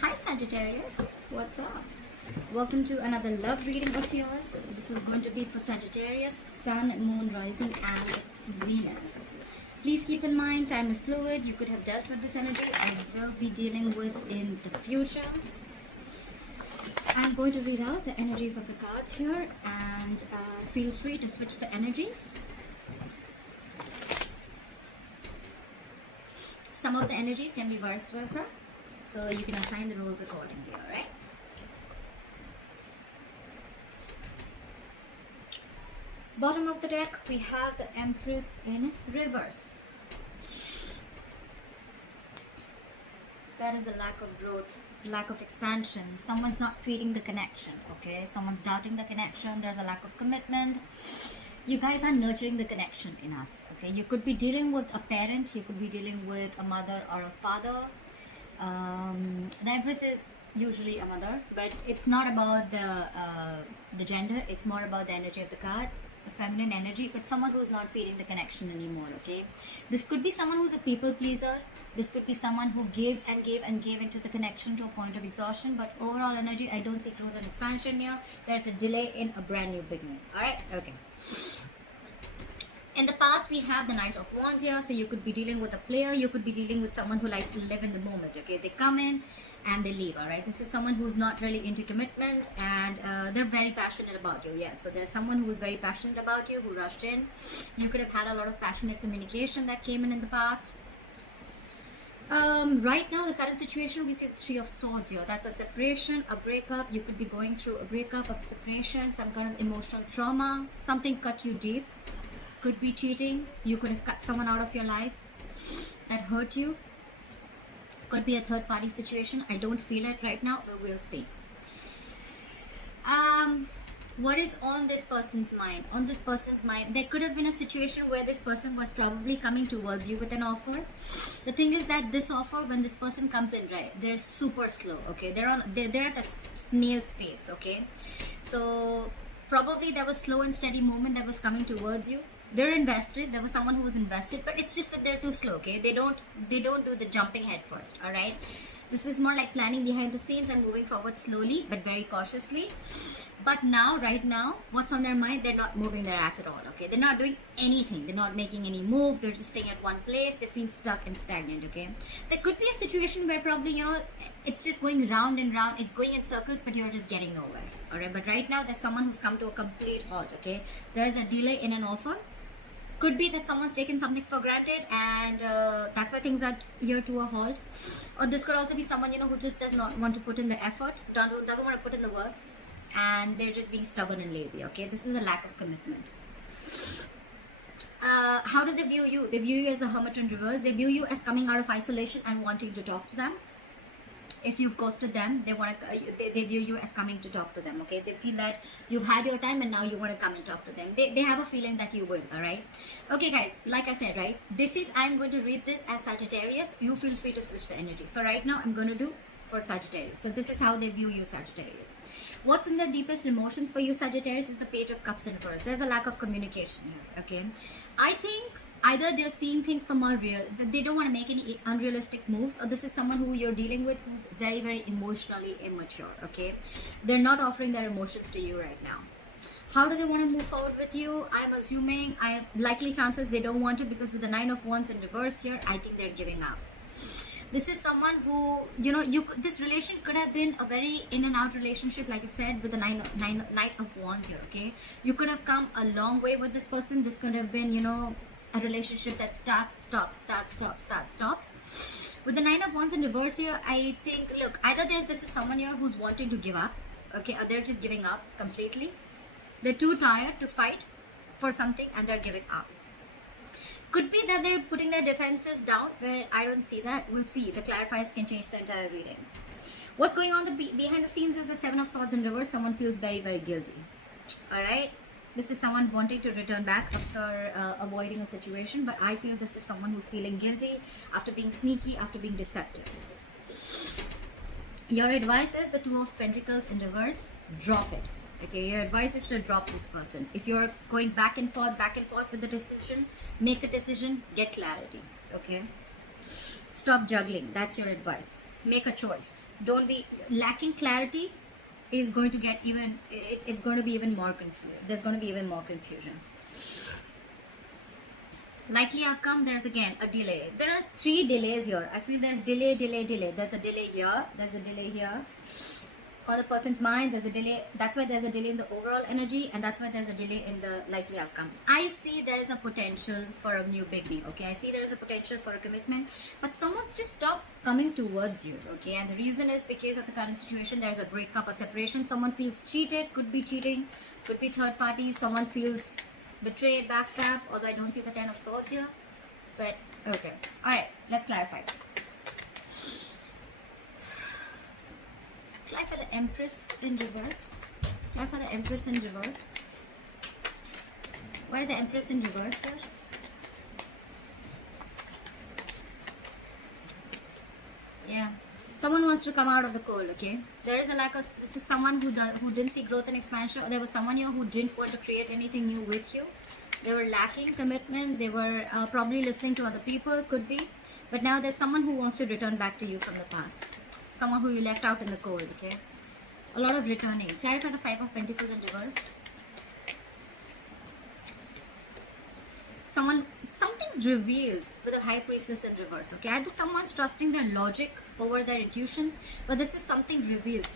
Hi Sagittarius, what's up? Welcome to another love reading of yours. This is going to be for Sagittarius, Sun, Moon, Rising and Venus. Please keep in mind, time is fluid. You could have dealt with this energy. I will be dealing with in the future. I'm going to read out the energies of the cards here and feel free to switch the energies. Some of the energies can be vice versa, so you can assign the roles accordingly, alright? Bottom of the deck, we have the Empress in reverse. That is a lack of growth, lack of expansion. Someone's not feeding the connection, okay? Someone's doubting the connection. There's a lack of commitment. You guys are nurturing the connection enough, okay? You could be dealing with a parent. You could be dealing with a mother or a father. The Empress is usually a mother, but it's not about the gender. It's more about the energy of the card, the feminine energy, but someone who's not feeling the connection anymore, okay? This could be someone who's a people pleaser. This could be someone who gave and gave and gave into the connection to a point of exhaustion, but overall energy, I don't see growth and expansion here. There's a delay in a brand new beginning. Alright, okay. In the past, we have the Knight of Wands here, so you could be dealing with a player, you could be dealing with someone who likes to live in the moment, okay? They come in and they leave, alright? This is someone who's not really into commitment and they're very passionate about you, yes. So there's someone who's very passionate about you, who rushed in. You could have had a lot of passionate communication that came in the past. Right now, the current situation, we see the Three of Swords here. That's a separation, a breakup. You could be going through a breakup, a separation, some kind of emotional trauma. Something cut you deep. Could be cheating. You could have cut someone out of your life that hurt you. Could be a third party situation. I don't feel it right now, but we'll see. What is on this person's mind? On this person's mind, there could have been a situation where this person was probably coming towards you with an offer. The thing is that this offer, when this person comes in, right, they're super slow, okay? They're at a snail's pace, okay? So probably there was slow and steady movement that was coming towards you. They're invested. There was someone who was invested, but it's just that they're too slow, okay? They don't do the jumping head first, all right? This was more like planning behind the scenes and moving forward slowly but very cautiously. But now, right now, what's on their mind? They're not moving their ass at all, okay? They're not doing anything. They're not making any move. They're just staying at one place. They feel stuck and stagnant, okay? There could be a situation where probably, you know, it's just going round and round. It's going in circles, but you're just getting nowhere, all right? But right now, there's someone who's come to a complete halt, okay? There's a delay in an offer. Could be that someone's taken something for granted and that's why things are here to a halt. Or this could also be someone, you know, who just does not want to put in the effort, doesn't want to put in the work, and they're just being stubborn and lazy, okay? This is a lack of commitment. How do they view you? They view you as the Hermit in reverse. They view you as coming out of isolation and wanting to talk to them. If you've ghosted them, they view you as coming to talk to them, okay? They feel that you've had your time and now you want to come and talk to them. They have a feeling that you will, all right? Okay, guys, like I said, right? I'm going to read this as Sagittarius. You feel free to switch the energies. For right now, I'm going to do for Sagittarius. So this is how they view you, Sagittarius. What's in their deepest emotions for you, Sagittarius, is the Page of Cups in reverse. There's a lack of communication here, okay? I think either they're seeing things from unreal, they don't want to make any unrealistic moves, or this is someone who you're dealing with who's very, very emotionally immature, okay? They're not offering their emotions to you right now. How do they want to move forward with you? I'm assuming, likely chances they don't want to, because with the Nine of Wands in reverse here, I think they're giving up. This is someone who, you know, this relation could have been a very in and out relationship, like I said, with the Knight of Wands here, okay? You could have come a long way with this person. This could have been, you know, a relationship that starts, stops. With the Nine of Wands in reverse here, I think, look, either this is someone here who's wanting to give up, okay, or they're just giving up completely. They're too tired to fight for something and they're giving up. Could be that they're putting their defenses down, but I don't see that. We'll see. The clarifiers can change the entire reading. What's going on behind the scenes is the Seven of Swords in reverse. Someone feels very, very guilty. All right? This is someone wanting to return back after avoiding a situation, but I feel this is someone who's feeling guilty after being sneaky, after being deceptive. Your advice is the Two of Pentacles in reverse. Drop it. Okay, your advice is to drop this person. If you're going back and forth with the decision, make a decision, get clarity. Okay. Stop juggling. That's your advice. Make a choice. Don't be lacking clarity. Is going to get even. It's going to be even more confusion. There's going to be even more confusion. Likely outcome, there's again a delay. There are 3 delays here. I feel there's delay. There's a delay here. There's a delay here. On the person's mind, there's a delay. That's why there's a delay in the overall energy, and that's why there's a delay in the likely outcome. I see there is a potential for a new big deal. Okay, I see there is a potential for a commitment, but someone's just stopped coming towards you. Okay, and the reason is because of the current situation. There's a breakup, a separation. Someone feels cheated. Could be cheating. Could be third party. Someone feels betrayed, backstabbed, although I don't see the 10 of swords here, but okay. Alright, let's clarify. Clarify the Empress in reverse. Clarify the Empress in reverse. Why is the Empress in reverse here? Yeah. Someone wants to come out of the cold, okay? There is a lack of, this is someone who didn't see growth and expansion, or there was someone here who didn't want to create anything new with you. They were lacking commitment, they were probably listening to other people, could be. But now there's someone who wants to return back to you from the past. Someone who you left out in the cold, okay? A lot of returning. Clarify the 5 of Pentacles in reverse. Something's revealed with the High Priestess in reverse, okay? Either someone's trusting their logic over their intuition, but this is something revealed.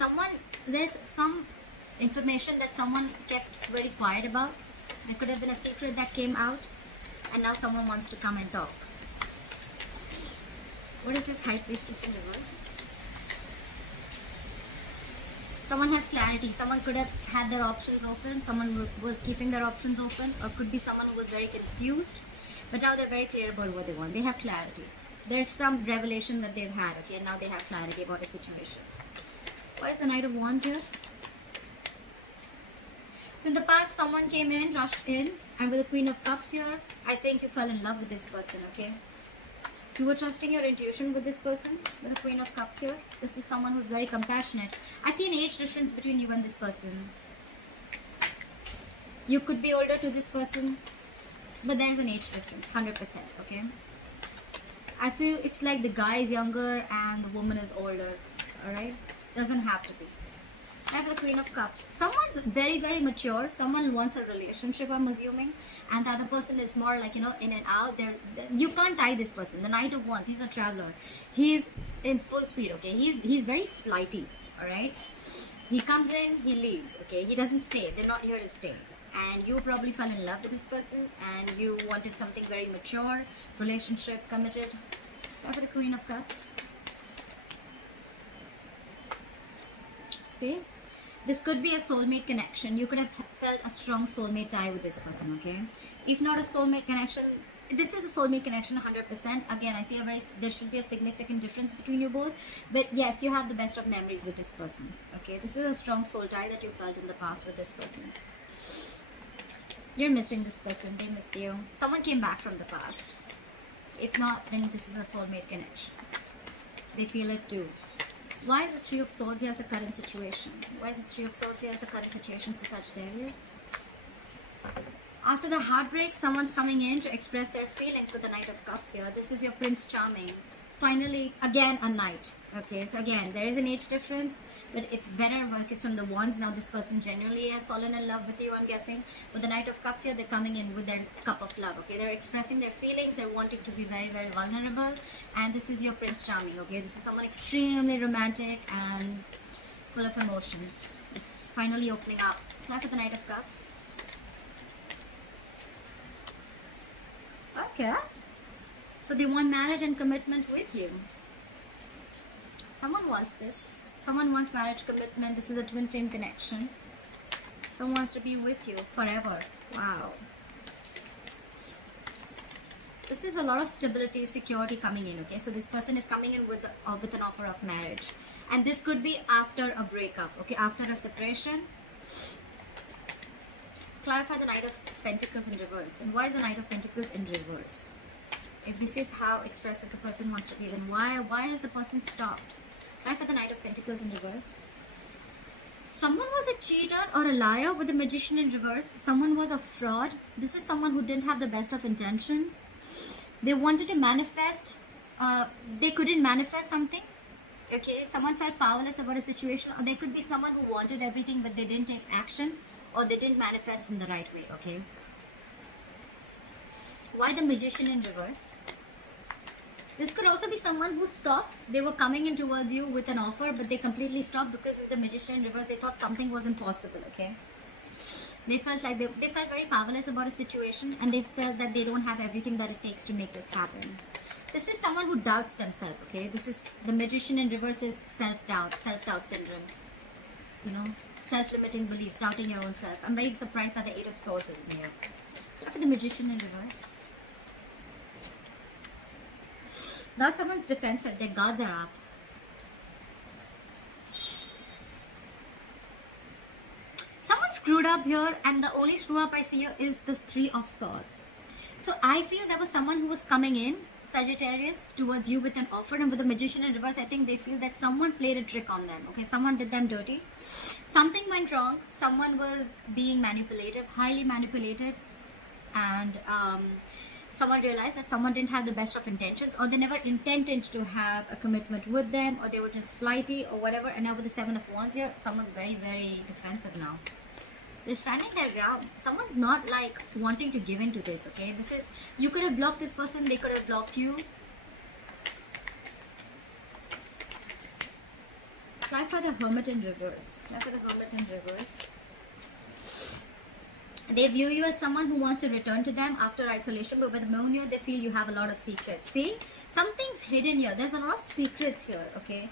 There's some information that someone kept very quiet about. There could have been a secret that came out, and now someone wants to come and talk. What is this High Priestess in reverse? Someone has clarity. Someone could have had their options open. Someone was keeping their options open, or could be someone who was very confused, but now they're very clear about what they want. They have clarity. There's some revelation that they've had, okay, and now they have clarity about a situation. Why is the Knight of Wands here? So in the past, someone came in, rushed in, and with the Queen of Cups here, I think you fell in love with this person, okay? You were trusting your intuition with this person, with the Queen of Cups here. This is someone who's very compassionate. I see an age difference between you and this person. You could be older to this person, but there's an age difference, 100%, okay? I feel it's like the guy is younger and the woman is older, alright? Doesn't have to be. I have the Queen of Cups. Someone's very, very mature. Someone wants a relationship, I'm assuming. And the other person is more like, in and out. You can't tie this person. The Knight of Wands, he's a traveler. He's in full speed, okay? He's very flighty, alright? He comes in, he leaves, okay? He doesn't stay. They're not here to stay. And you probably fell in love with this person and you wanted something very mature, relationship, committed. Go for the Queen of Cups. See? This could be a soulmate connection. You could have felt a strong soulmate tie with this person, okay? If not a soulmate connection, this is a soulmate connection 100%. Again, I see there should be a significant difference between you both. But yes, you have the best of memories with this person, okay? This is a strong soul tie that you felt in the past with this person. You're missing this person. They missed you. Someone came back from the past. If not, then this is a soulmate connection. They feel it too. Why is the Three of Swords here as the current situation? Why is the Three of Swords here as the current situation for Sagittarius? After the heartbreak, someone's coming in to express their feelings with the Knight of Cups here. This is your Prince Charming. Finally, again, a knight. Okay, so again, there is an age difference, but it's better because from the Wands, now this person genuinely has fallen in love with you, I'm guessing. With the Knight of Cups here, they're coming in with their cup of love, okay? They're expressing their feelings, they're wanting to be very, very vulnerable, and this is your Prince Charming, okay? This is someone extremely romantic and full of emotions. Finally opening up. Now for the Knight of Cups. Okay. So they want marriage and commitment with you. Someone wants this. Someone wants marriage commitment. This is a twin flame connection. Someone wants to be with you forever. Wow. This is a lot of stability, security coming in, okay? So this person is coming in with an offer of marriage. And this could be after a breakup, okay? After a separation. Clarify the Knight of Pentacles in reverse. And why is the Knight of Pentacles in reverse? If this is how expressive the person wants to be, then why has the person stopped? Why for the Knight of Pentacles in reverse? Someone was a cheater or a liar with the Magician in reverse. Someone was a fraud. This is someone who didn't have the best of intentions. They wanted to manifest they couldn't manifest something. Okay, someone felt powerless about a situation, or there could be someone who wanted everything but they didn't take action, or they didn't manifest in the right way. Okay, why the Magician in reverse? This could also be someone who stopped. They were coming in towards you with an offer, but they completely stopped because with the Magician in reverse, they thought something was impossible. Okay, they felt like they felt very powerless about a situation, and they felt that they don't have everything that it takes to make this happen. This is someone who doubts themselves. Okay, this is the Magician in reverse is self-doubt syndrome. You know, self-limiting beliefs, doubting your own self. I'm very surprised that the Eight of Swords is here. After the Magician in reverse, now someone's defensive. Their guards are up. Someone screwed up here, and the only screw up I see here is this Three of Swords. So I feel there was someone who was coming in, Sagittarius, towards you with an offer, and with the Magician in reverse, I think they feel that someone played a trick on them. Okay, someone did them dirty. Something went wrong. Someone was being manipulative, highly manipulative, and someone realized that someone didn't have the best of intentions, or they never intended to have a commitment with them, or they were just flighty or whatever. And now with the Seven of Wands here, someone's very, very defensive now. They're standing their ground. Someone's not like wanting to give in to this. Okay, this is, you could have blocked this person, they could have blocked you. Try for the Hermit in reverse. Try for the Hermit in reverse. They view you as someone who wants to return to them after isolation, but with the Moon here, they feel you have a lot of secrets. See, something's hidden here. There's a lot of secrets here. Okay,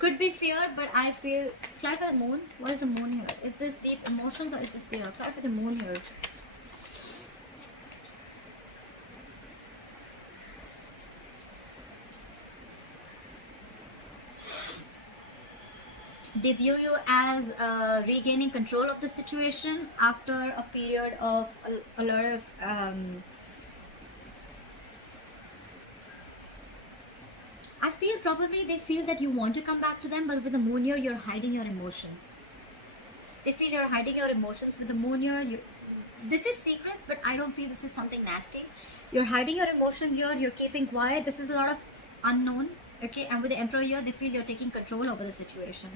could be fear, but I feel, try for the Moon. What is the Moon here? Is this deep emotions or is this fear? Try for the Moon here. They view you as regaining control of the situation after a period of a lot of I feel probably they feel that you want to come back to them, but with the Moon here, you're hiding your emotions. They feel you're hiding your emotions. With the Moon here, this is secrets, but I don't feel this is something nasty. You're hiding your emotions here, you're keeping quiet. This is a lot of unknown. Okay, and with the Emperor here, they feel you're taking control over the situation.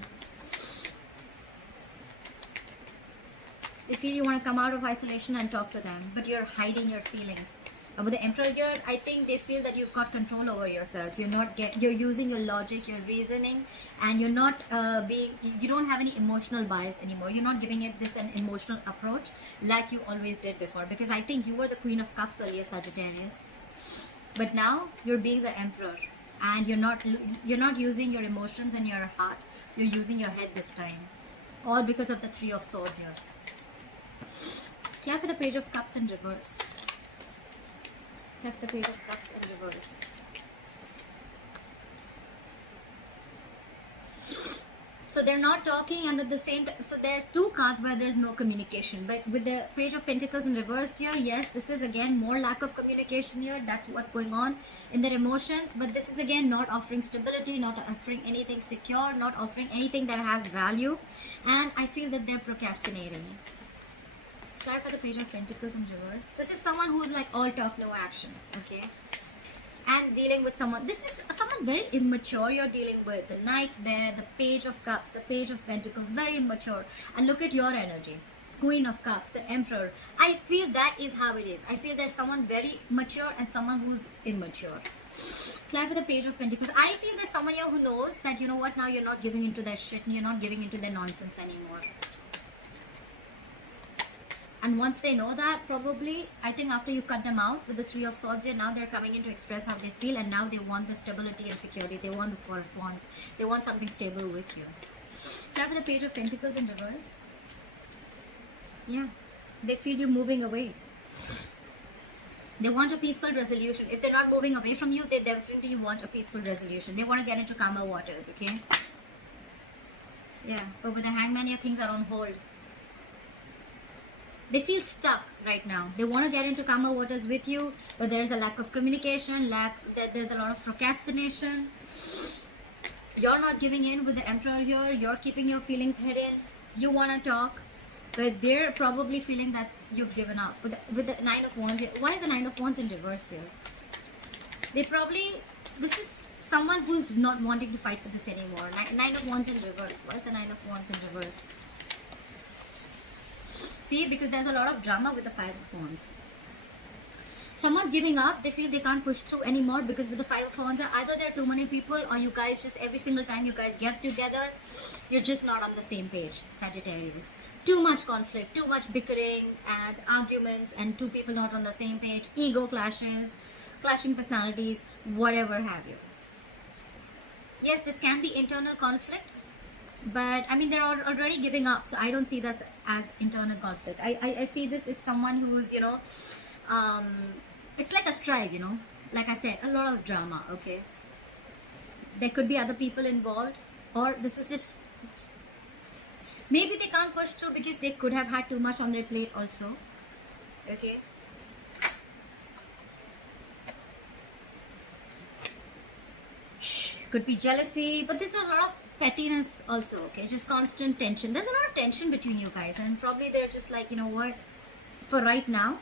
They feel you want to come out of isolation and talk to them, but you're hiding your feelings. And with the Emperor here, I think they feel that you've got control over yourself. You're using your logic, your reasoning, and you're not you don't have any emotional bias anymore. You're not giving it this an emotional approach like you always did before. Because I think you were the Queen of Cups earlier, Sagittarius, but now you're being the Emperor, and you're not using your emotions and your heart. You're using your head this time, all because of the Three of Swords here. Clear for the Page of Cups in reverse. Clear for the Page of Cups in reverse. So they're not talking, and at the same time, so there are two cards where there's no communication. But with the Page of Pentacles in reverse here, yes, this is again more lack of communication here. That's what's going on in their emotions. But this is again not offering stability, not offering anything secure, not offering anything that has value. And I feel that they're procrastinating. Try for the Page of Pentacles in reverse. This is someone who's like all talk, no action. Okay, and dealing with someone, this is someone very immature you're dealing with. The Knight there, the Page of Cups, the Page of Pentacles, very immature. And look at your energy, Queen of Cups, the Emperor. I feel that is how it is. I feel there's someone very mature and someone who's immature. Try for the Page of Pentacles. I feel there's someone here who knows that, you know what, now you're not giving into their shit and you're not giving into their nonsense anymore. And once they know that, probably, I think after you cut them out with the Three of Swords here, now they're coming in to express how they feel, and now they want the stability and security. They want the Four of Wands. They want something stable with you. Try for the Page of Pentacles in reverse. Yeah. They feel you moving away. They want a peaceful resolution. If they're not moving away from you, they definitely want a peaceful resolution. They want to get into calmer waters, okay? Yeah. But with the Hangman here, things are on hold. They feel stuck right now. They want to get into calmer waters with you, but there's a lack of communication, there's a lot of procrastination. You're not giving in with the Emperor here. You're keeping your feelings hidden. You want to talk, but they're probably feeling that you've given up. With the Nine of Wands here. Why is the Nine of Wands in reverse here? They probably this is someone who's not wanting to fight for this anymore. Nine of Wands in reverse. Why is the Nine of Wands in reverse? See, because there's a lot of drama with the Five of Wands. Someone's giving up. They feel they can't push through anymore because with the Five of Wands, either there are too many people, or you guys just every single time you guys get together, you're just not on the same page. Sagittarius. Too much conflict, too much bickering and arguments, and two people not on the same page. Ego clashes, clashing personalities, whatever have you. Yes, this can be internal conflict, but I mean they're already giving up, so I don't see this as internal conflict. I see this as someone who's, you know, it's like a strife, you know, like I said, a lot of drama. Okay, there could be other people involved, or this is just maybe they can't push through because they could have had too much on their plate also. Okay, could be jealousy, but there's a lot of pettiness also. Okay, just constant tension. There's a lot of tension between you guys, and probably they're just like, you know what, for right now,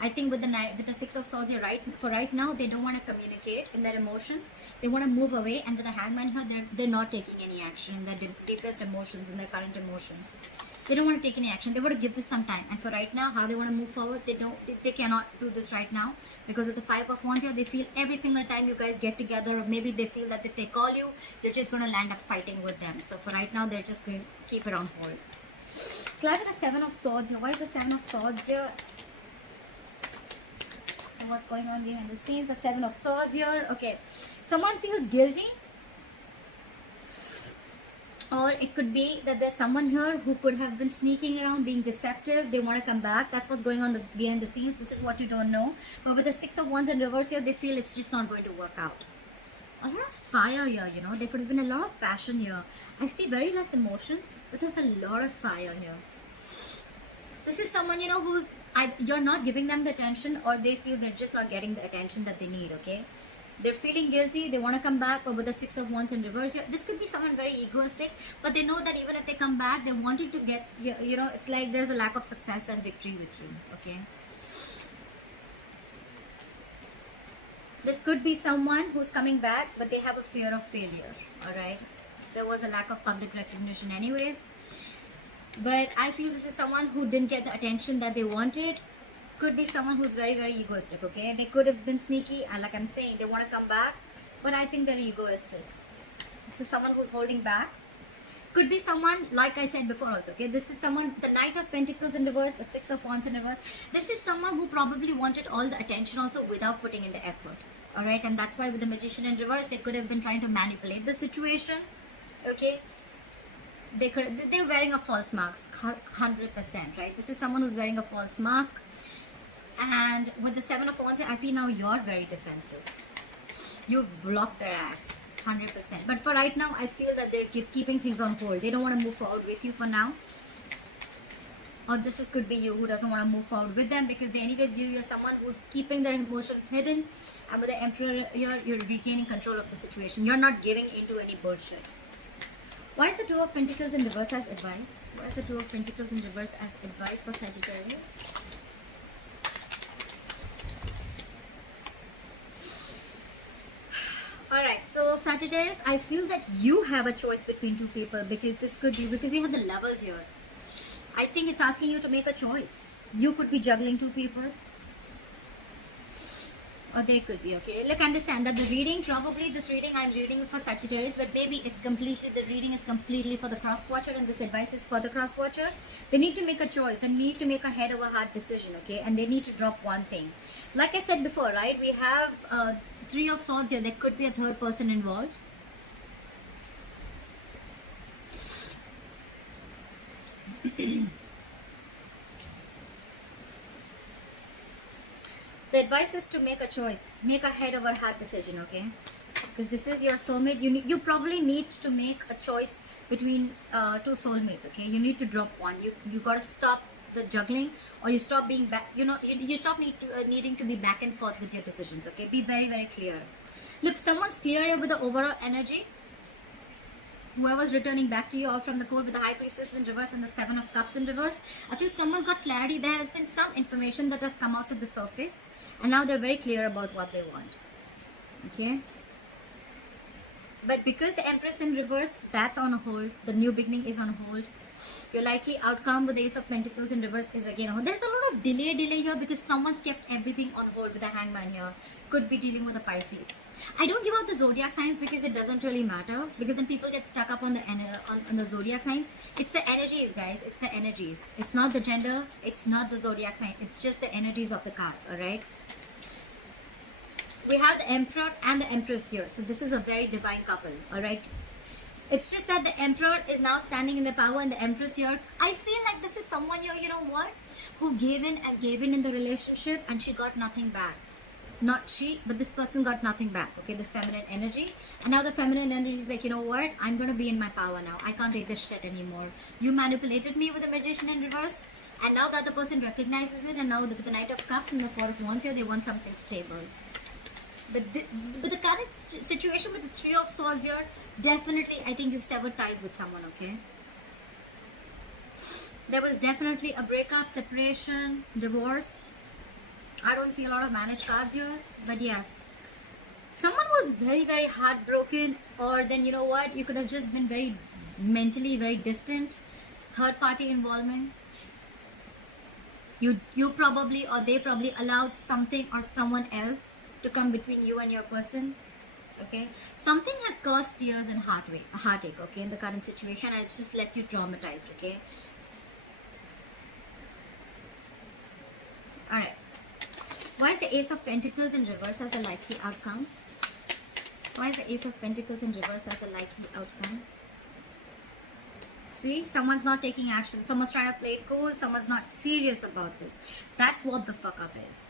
I think with the Six of Swords, for right now they don't want to communicate in their emotions. They want to move away, and with the Hangman here, they're not taking any action in their deepest emotions, in their current emotions. They don't want to take any action. They want to give this some time, and for right now, how they want to move forward, they cannot do this right now because of the Five of Wands here. They feel every single time you guys get together, or maybe they feel that if they call you, you're just going to land up fighting with them. So for right now, they're just going to keep it on hold. So I have the Seven of Swords here. Why is the Seven of Swords here? So what's going on behind the scenes? The Seven of Swords here. Okay, someone feels guilty, or it could be that there's someone here who could have been sneaking around, being deceptive. They want to come back. That's what's going on behind the scenes. This is what you don't know. But with the Six of Wands in reverse here, they feel it's just not going to work out. A lot of fire here, you know. There could have been a lot of passion here. I see very less emotions, but there's a lot of fire here. This is someone, you know, who's you're not giving them the attention, or they feel they're just not getting the attention that they need. Okay, they're feeling guilty. They want to come back, but with the Six of Wands in reverse here, this could be someone very egoistic, but they know that even if they come back, they wanted to get, you know, it's like there's a lack of success and victory with you. Okay, this could be someone who's coming back, but they have a fear of failure. All right, there was a lack of public recognition anyways, but I feel this is someone who didn't get the attention that they wanted. Could be someone who's very, very egoistic. Okay, they could have been sneaky, and like I'm saying, they want to come back, but I think they're egoistic. This is someone who's holding back. Could be someone, like I said before also, okay, this is someone, the Knight of Pentacles in reverse, the Six of Wands in reverse. This is someone who probably wanted all the attention also without putting in the effort. All right, and that's why with the Magician in reverse, they could have been trying to manipulate the situation. Okay, they're wearing a false mask, 100%, right? This is someone who's wearing a false mask. And with the Seven of Wands, I feel now you're very defensive. You've blocked their ass, 100%. But for right now, I feel that they're keeping things on hold. They don't want to move forward with you for now. Or this could be you who doesn't want to move forward with them, because they anyways view you as someone who's keeping their emotions hidden. And with the Emperor here, you're regaining control of the situation. You're not giving into any bullshit. Why is the Two of Pentacles in reverse as advice? Why is the Two of Pentacles in reverse as advice for Sagittarius? Alright, so Sagittarius, I feel that you have a choice between two people, because this could be, because we have the Lovers here. I think it's asking you to make a choice. You could be juggling two people, or they could be. Okay, look, understand that the reading, probably this reading I'm reading for Sagittarius, but maybe it's completely, the reading is completely for the cross watcher, and this advice is for the cross watcher. They need to make a choice. They need to make a head over heart decision. Okay, and they need to drop one thing. Like I said before, right, we have Three of Swords here. There could be a third person involved. The advice is to make a choice, make a head over heart decision. Okay, because this is your soulmate. You probably need to make a choice between two soulmates. Okay, you need to drop one. You got to stop the juggling, or you stop being back, you stop needing to be back and forth with your decisions. Okay, be very, very clear. Look, someone's clear with the overall energy. Whoever's returning back to you, or from the court with the High Priestess in reverse and the Seven of Cups in reverse, I feel someone's got clarity. There has been some information that has come out to the surface, and now they're very clear about what they want. Okay, But because the Empress in reverse, that's on hold. The new beginning is on hold. Your likely outcome with the Ace of Pentacles in reverse is again on hold. There's a lot of delay here because someone's kept everything on hold with the Hangman here. Could be dealing with a Pisces. I don't give out the zodiac signs because it doesn't really matter, because then people get stuck up on the zodiac signs. It's the energies, guys. It's the energies. It's not the gender. It's not the zodiac sign. It's just the energies of the cards. All right. We have the Emperor and the Empress here. So this is a very divine couple. All right. It's just that the Emperor is now standing in the power and the Empress here. I feel like this is someone here, you know what, who gave in the relationship and she got nothing back. Not she, but this person got nothing back. Okay, this feminine energy. And now the feminine energy is like, you know what, I'm going to be in my power now. I can't take this shit anymore. You manipulated me with the Magician in reverse. And now the other person recognizes it. And now with the Knight of Cups and the Four of Wands here, they want something stable. But the current situation with the Three of Swords here, definitely, I think you've severed ties with someone, okay? There was definitely a breakup, separation, divorce. I don't see a lot of marriage cards here, but yes. Someone was very, very heartbroken, or then, you know what, you could have just been very mentally very distant. Third party involvement. You probably, or they probably allowed something or someone else to come between you and your person. Okay, something has caused tears and heartache, okay, in the current situation, and it's just left you traumatized. Okay, all right. Why is the Ace of Pentacles in reverse as a likely outcome? Why is the Ace of Pentacles in reverse as a likely outcome? See, someone's not taking action. Someone's trying to play it cool. Someone's not serious about this. That's what the fuck up is.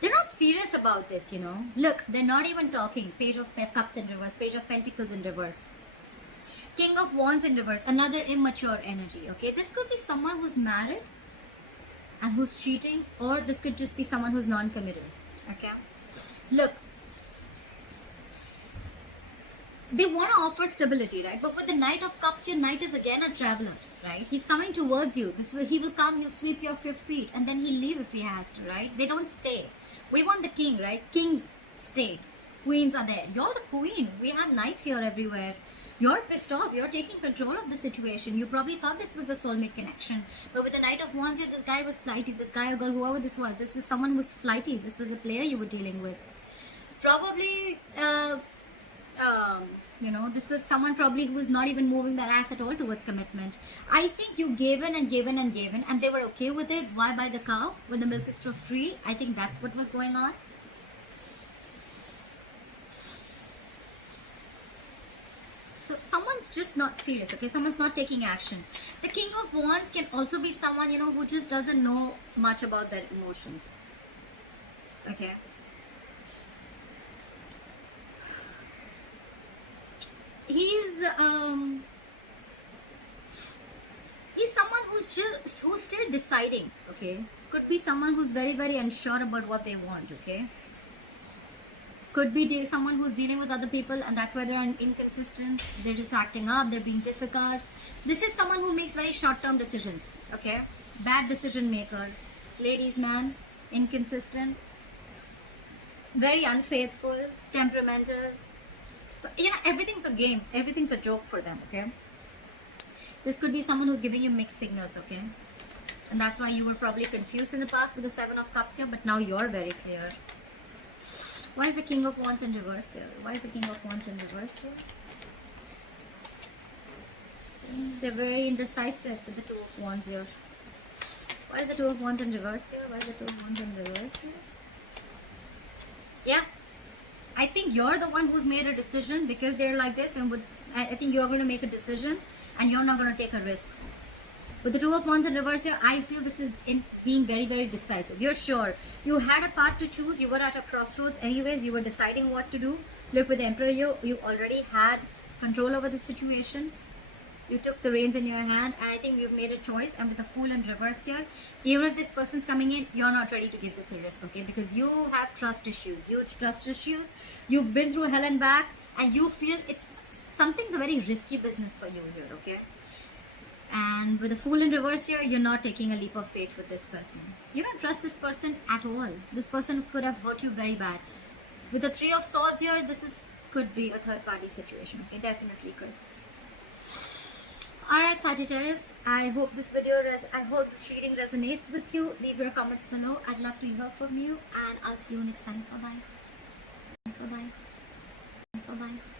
They're not serious about this, you know. Look, they're not even talking. Page of Cups in reverse. Page of Pentacles in reverse. King of Wands in reverse. Another immature energy, okay. This could be someone who's married and who's cheating. Or this could just be someone who's non-committal, okay. Look. They want to offer stability, right? But with the Knight of Cups here, Knight is again a traveler, right? He's coming towards you. He will come, he'll sweep you off your feet, and then he'll leave if he has to, right? They don't stay. We want the king, right? Kings stay. Queens are there. You're the queen. We have knights here everywhere. You're pissed off. You're taking control of the situation. You probably thought this was a soulmate connection. But with the Knight of Wands here, this guy was flighty. This guy or girl, whoever this was someone who was flighty. This was the player you were dealing with. Probably, you know, this was someone probably who was not even moving their ass at all towards commitment. I think you gave in and gave in and gave in, and they were okay with it. Why buy the cow when the milk is for free? I think that's what was going on. So someone's just not serious, okay? Someone's not taking action. The King of Wands can also be someone, you know, who just doesn't know much about their emotions. Okay. He's someone who's still deciding, okay. Could be someone who's very, very unsure about what they want, okay. Could be someone who's dealing with other people and that's why they're inconsistent. They're just acting up, they're being difficult. This is someone who makes very short-term decisions, okay. Bad decision maker. Ladies man, inconsistent, very unfaithful, temperamental. So, you know, everything's a game. Everything's a joke for them, okay? This could be someone who's giving you mixed signals, okay? And that's why you were probably confused in the past with the Seven of Cups here, but now you're very clear. Why is the King of Wands in reverse here? Why is the King of Wands in reverse here? They're very indecisive with the Two of Wands here. Why is the Two of Wands in reverse here? Why is the Two of Wands in reverse here? Yeah. I think you're the one who's made a decision because they're like this, and I think you're going to make a decision and you're not going to take a risk. With the Two of Wands in reverse here, I feel this is in being very, very decisive. You're sure. You had a path to choose. You were at a crossroads anyways. You were deciding what to do. Look, with the Emperor, you already had control over the situation. You took the reins in your hand, and I think you've made a choice. And with the Fool in reverse here, even if this person's coming in, you're not ready to give this a risk, okay? Because you have trust issues, huge trust issues. You've been through hell and back, and you feel something's a very risky business for you here, okay? And with the Fool in reverse here, you're not taking a leap of faith with this person. You don't trust this person at all. This person could have hurt you very bad. With the Three of Swords here, this is could be a third party situation. It definitely could. Alright, Sagittarius, I hope this reading resonates with you. Leave your comments below. I'd love to hear from you, and I'll see you next time. Bye bye. Bye bye. Bye bye.